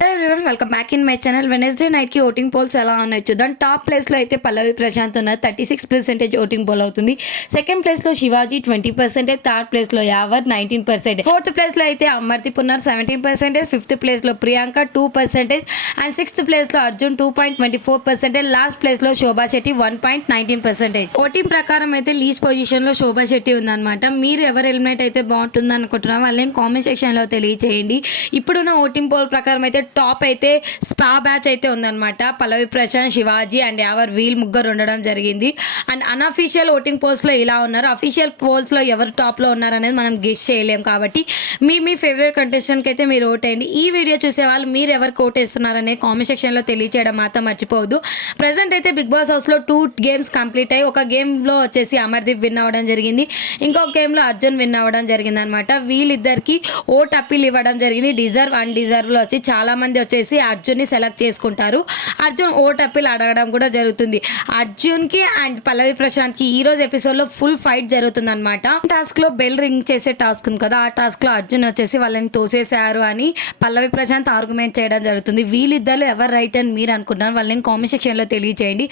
Hello everyone, welcome back in my channel. Wednesday నైట్కి voting poles ఎలా ఉన్నాయి చూద్దాం. టాప్ ప్లేస్లో అయితే పల్లవి ప్రశాంత్ ఉన్నారు, 36% ఓటింగ్ పోల్ అవుతుంది. సెకండ్ ప్లేస్లో శివాజీ 20%, థర్డ్ ప్లేస్లో యావర్ 19%, ఫోర్త్ ప్లేస్లో అయితే అమర్దీప్ ఉన్నారు 17%, ఫిఫ్త్ ప్లేస్లో ప్రియాంక 2% అండ్ సిక్స్త్ ప్లేస్లో అర్జున్ 2.24%, లాస్ట్ ప్లేస్లో శోభా శెట్టి 1.19%. ఓటింగ్ ప్రకారం అయితే లీస్ట్ పొజిషన్లో శోభా శెట్టి ఉందన్నమాట. మీరు ఎవరు ఎలిమినేట్ అయితే బాగుంటుంది అనుకుంటున్నారో వాళ్ళని కామెంట్ సెక్షన్లో తెలియచేయండి. ఇప్పుడున్న ఓటింగ్ పోల్ ప్రకారం అయితే టాప్ అయితే స్పా బ్యాచ్ అయితే ఉందన్నమాట. పల్లవి ప్రశాంత్, శివాజీ అండ్ యావర్ వీల్ ముగ్గురు ఉండడం జరిగింది. అండ్ అన్అఫీషియల్ ఓటింగ్ పోల్స్లో ఇలా ఉన్నారు. అఫీషియల్ పోల్స్లో ఎవరు టాప్లో ఉన్నారు అనేది మనం గెస్ చేయలేం. కాబట్టి మీ ఫేవరెట్ కంటెస్టెంట్కి అయితే మీరు ఓటేయండి. ఈ వీడియో చూసే వాళ్ళు మీరు ఎవరికి ఓటేస్తున్నారనే కామెంట్ సెక్షన్లో తెలియచేయడం మాత్రం మర్చిపోవద్దు. ప్రజెంట్ అయితే బిగ్ బాస్ హౌస్లో 2 గేమ్స్ కంప్లీట్ అయ్యి ఒక గేమ్లో వచ్చేసి అమర్దీప్ విన్ అవ్వడం జరిగింది, ఇంకొక గేమ్లో అర్జున్ విన్ అవ్వడం జరిగింది అనమాట. వీళ్ళిద్దరికి ఓట్ అప్పీల్ ఇవ్వడం జరిగింది. డిజర్వ్ అండ్ డిజర్వ్లో వచ్చి చాలా మంది వచ్చేసి అర్జున్ని సెలెక్ట్ చేసుకుంటారు. అర్జున్ ఓట్ అప్పీల్ అడగడం కూడా జరుగుతుంది. అర్జున్కి అండ్ పల్లవి ప్రశాంత్కి ఈ రోజు ఎపిసోడ్లో ఫుల్ ఫైట్ జరుగుతుంది అనమాట. టాస్క్లో బెల్ రింగ్ చేసే టాస్క్ ఉంది కదా, ఆ టాస్క్లో అర్జున్ వచ్చేసి వాళ్ళని తోసేశారు అని పల్లవి ప్రశాంత్ ఆర్గ్యుమెంట్ చేయడం జరుగుతుంది. వీళ్ళిద్దరు ఎవరు రైట్ అని మీరు అనుకుంటున్నారు వాళ్ళని కామెంట్ సెక్షన్లో తెలియచేయండి.